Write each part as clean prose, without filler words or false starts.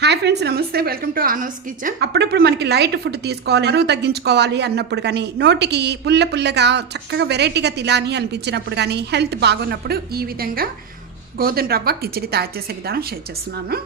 Hi friends, నమస్తే. Welcome to Aano's kitchen. అప్పుడప్పుడు మనకి లైట్ ఫుడ్ తీసుకోవాలి, బరువు తగ్గించుకోవాలి అన్నప్పుడు కానీ, నోటికి పుల్లగా చక్కగా వెరైటీగా తినాలి అనిపించినప్పుడు కానీ, హెల్త్ బాగున్నప్పుడు ఈ విధంగా గోధుమ రవ్వ కిచిడి తయారు చేసే విధానం షేర్ చేస్తున్నాను.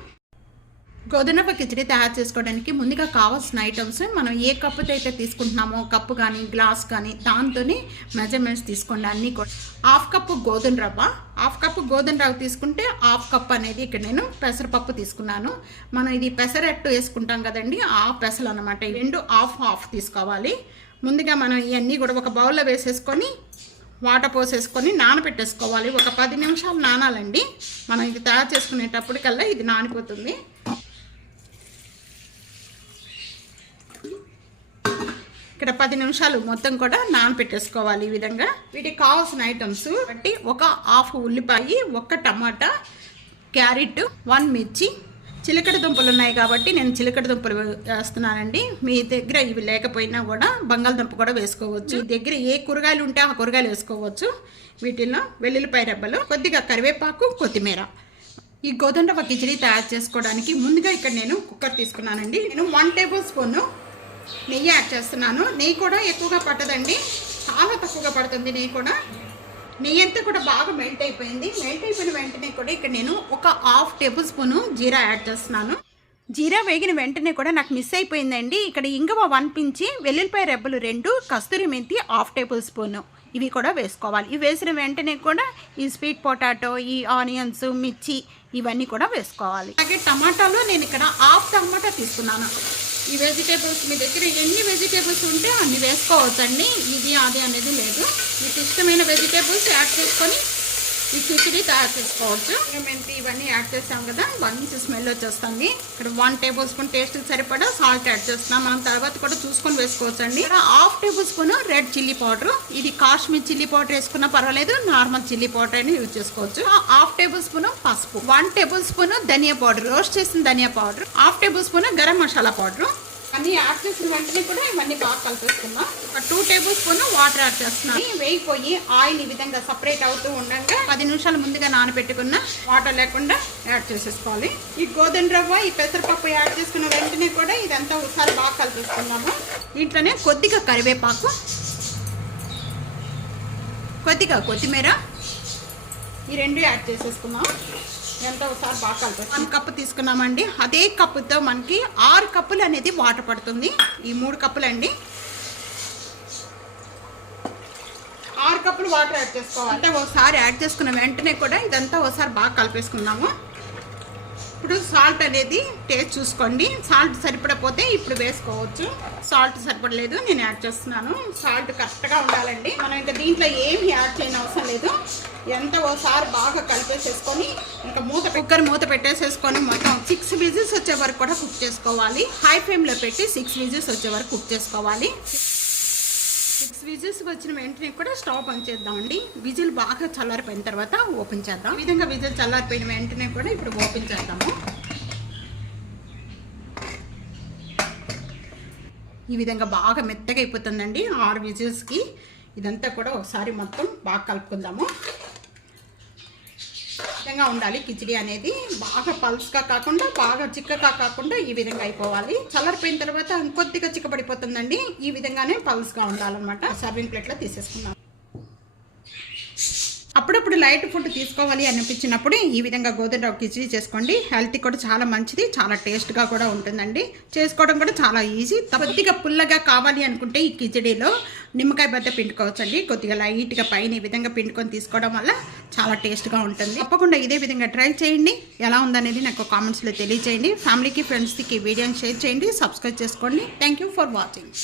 గోధుమ రవ్వ కిచిడి తయారు చేసుకోవడానికి ముందుగా కావాల్సిన ఐటమ్స్ మనం ఏ కప్పుతో అయితే తీసుకుంటున్నామో, కప్పు కానీ గ్లాస్ కానీ దాంతోనే మెజర్మెంట్స్ తీసుకోండి. అన్నీ కూడా హాఫ్ కప్పు గోధుమ రవ్వ తీసుకుంటే హాఫ్ కప్ అనేది ఇక్కడ నేను పెసరపప్పు తీసుకున్నాను. మనం ఇది పెసరట్టు వేసుకుంటాం కదండి, ఆ పెసలు అనమాట. ఈ రెండు హాఫ్ తీసుకోవాలి. ముందుగా మనం ఇవన్నీ కూడా ఒక బౌల్లో వేసేసుకొని వాటర్ పోసేసుకొని నానబెట్టేసుకోవాలి. ఒక 10 నిమిషాలు నానాలండి. మనం ఇది తయారు చేసుకునేటప్పటికల్లా ఇది నానిపోతుంది. ఇక్కడ 10 నిమిషాలు మొత్తం కూడా నానబెట్టేసుకోవాలి. ఈ విధంగా వీటికి కావాల్సిన ఐటమ్స్ బట్టి ఒక హాఫ్ ఉల్లిపాయ, ఒక టమాటా, క్యారెట్, 1 మిర్చి, చిలకడ దుంపలు ఉన్నాయి కాబట్టి నేను చిలకడ దుంపలు వేస్తున్నానండి. మీ దగ్గర ఇవి లేకపోయినా కూడా బంగాళదుంప కూడా వేసుకోవచ్చు. మీ దగ్గర ఏ కూరగాయలు ఉంటే ఆ కూరగాయలు వేసుకోవచ్చు. వీటిల్లో వెల్లుల్లిపాయ రెబ్బలు, కొద్దిగా కరివేపాకు, కొత్తిమీర. ఈ గోధుమ రవ్వ కిచిడి తయారు చేసుకోవడానికి ముందుగా ఇక్కడ నేను కుక్కర్ తీసుకున్నానండి. నేను 1 టేబుల్ స్పూన్ నెయ్యి యాడ్ చేస్తున్నాను. నెయ్యి కూడా ఎక్కువగా పట్టదండి, చాలా తక్కువగా పడుతుంది నెయ్యి కూడా. నెయ్యి అంతా కూడా బాగా మెల్ట్ అయిపోయింది. మెల్ట్ అయిపోయిన వెంటనే కూడా ఇక్కడ నేను ఒక హాఫ్ టేబుల్ స్పూను జీరా యాడ్ చేస్తున్నాను. జీరా వేగిన వెంటనే కూడా నాకు మిస్ అయిపోయిందండి. ఇక్కడ ఇంగువ 1 పించి, వెల్లుల్లిపాయ రెబ్బలు 2, కస్తూరి మెంతి హాఫ్ టేబుల్ స్పూను ఇవి కూడా వేసుకోవాలి. ఇవి వేసిన వెంటనే కూడా ఈ స్వీట్ పొటాటో, ఈ ఆనియన్స్, మిర్చి ఇవన్నీ కూడా వేసుకోవాలి. అలాగే టమాటాలో నేను ఇక్కడ హాఫ్ టమాటా తీసుకున్నాను. ఈ వెజిటేబుల్స్ మీ దగ్గర ఎన్ని వెజిటేబుల్స్ ఉంటే అన్ని వేసుకోవచ్చండి. ఇది అది అనేది లేదు. మీకు ఇష్టమైన వెజిటేబుల్స్ యాడ్ చేసుకొని ఈ కిచిడి తయారు చేసుకోవచ్చు. మెంతి ఇవన్నీ యాడ్ చేస్తాం కదా, మంచి స్మెల్ వచ్చేస్తుంది. ఇక్కడ 1 టేబుల్ స్పూన్ టేస్ట్కి సరిపడా సాల్ట్ యాడ్ చేస్తున్నాం. మనం తర్వాత కూడా చూసుకొని వేసుకోవచ్చు అండి. ఇక్కడ half tablespoon red chilli powder, ఇది కాశ్మీర్ చిల్లీ పౌడర్ వేసుకున్నా పర్వాలేదు, నార్మల్ చిల్లీ పౌడర్ అయినా యూజ్ చేసుకోవచ్చు. హాఫ్ టేబుల్ స్పూన్ పసుపు, 1 టేబుల్ స్పూన్ ధనియా పౌడర్, రోస్ట్ చేసిన ధనియా powder, half tablespoon garam masala powder. అన్నీ యాడ్ చేసిన వెంటనే కూడా ఇవన్నీ బాగా కలిపేసుకుందాం. ఒక 2 టేబుల్ స్పూన్ వాటర్ యాడ్ చేస్తున్నాను. వేయిపోయి ఆయిల్ ఈ విధంగా సపరేట్ అవుతూ ఉండగా 10 నిమిషాలు ముందుగా నానబెట్టుకున్న వాటర్ లేకుండా యాడ్ చేసేసుకోవాలి. ఈ గోధుమ రవ్వ, ఈ పెసరపప్పు యాడ్ చేసుకున్న వెంటనే కూడా ఇదంతా ఒకసారి బాగా కలిపేసుకున్నాము. దీంట్లోనే కొద్దిగా కరివేపాకు, కొద్దిగా కొత్తిమీర ఈ 2 యాడ్ చేసేసుకున్నాం. ఎంత ఒకసారి బాగా కలిపి 1 కప్పు తీసుకున్నామండి. అదే కప్పుతో మనకి 6 కప్పులు అనేది వాటర్ పడుతుంది. ఈ 3 కప్పులు అండి, 6 కప్పులు వాటర్ యాడ్ చేసుకోవాలి. అంటే ఒకసారి యాడ్ చేసుకున్న వెంటనే కూడా ఇదంతా ఒకసారి బాగా కలిపేసుకున్నాము. ఇప్పుడు సాల్ట్ అనేది టేస్ట్ చూసుకోండి. సాల్ట్ సరిపడపోతే ఇప్పుడు వేసుకోవచ్చు. సాల్ట్ సరిపడలేదు, నేను యాడ్ చేస్తున్నాను. సాల్ట్ కరెక్ట్గా ఉండాలండి. మనం ఇంకా దీంట్లో ఏమి యాడ్ చేయని అవసరం లేదు. ఎంత ఒకసారి బాగా కలిపేసేసుకొని ఇంకా కుక్కర్ మూత పెట్టేసేసుకొని మొత్తం 6 విజిల్స్ వచ్చే వరకు కూడా కుక్ చేసుకోవాలి. హై ఫ్లేమ్లో పెట్టి 6 విజిల్స్ వచ్చే వరకు కుక్ చేసుకోవాలి. 6 విజిల్స్ వచ్చిన వెంటనే కూడా స్టవ్ ఆన్ చేద్దామండి. విజిల్ బాగా చల్లారిపోయిన తర్వాత ఓపెన్ చేద్దాం. ఈ విధంగా విజిల్ చల్లారిపోయిన వెంటనే కూడా ఇప్పుడు ఓపెన్ చేద్దాము. ఈ విధంగా బాగా మెత్తగా అయిపోతుందండి 6 విజిల్స్కి. ఇదంతా కూడా ఒకసారి మొత్తం బాగా కలుపుకుందాము. విధంగా ఉండాలి కిచిడి అనేది. బాగా పల్స్గా కాకుండా, బాగా చిక్కగా కాకుండా ఈ విధంగా అయిపోవాలి. చల్లారిపోయిన తర్వాత ఇంకొద్దిగా చిక్కబడిపోతుందండి. ఈ విధంగానే పల్స్గా ఉండాలన్నమాట. సర్వింగ్ ప్లేట్లో తీసేసుకున్నాం. అప్పుడప్పుడు లైట్ ఫుడ్ తీసుకోవాలి అనిపించినప్పుడు ఈ విధంగా గోధుమ రవ్వ కిచిడి చేసుకోండి. హెల్త్ కూడా చాలా మంచిది, చాలా టేస్ట్గా కూడా ఉంటుందండి. చేసుకోవడం కూడా చాలా ఈజీ. కొద్దిగా పుల్లగా కావాలి అనుకుంటే ఈ కిచిడిలో నిమ్మకాయ బద్ద పిండుకోవచ్చండి. కొద్దిగా లైట్గా పైన ఈ విధంగా పిండుకొని తీసుకోవడం వల్ల చాలా టేస్ట్గా ఉంటుంది. తప్పకుండా ఇదే విధంగా ట్రై చేయండి. ఎలా ఉందనేది నాకు కామెంట్స్లో తెలియచేయండి. ఫ్యామిలీకి, ఫ్రెండ్స్కి ఈ వీడియోని షేర్ చేయండి. సబ్స్క్రైబ్ చేసుకోండి. Thank you for watching.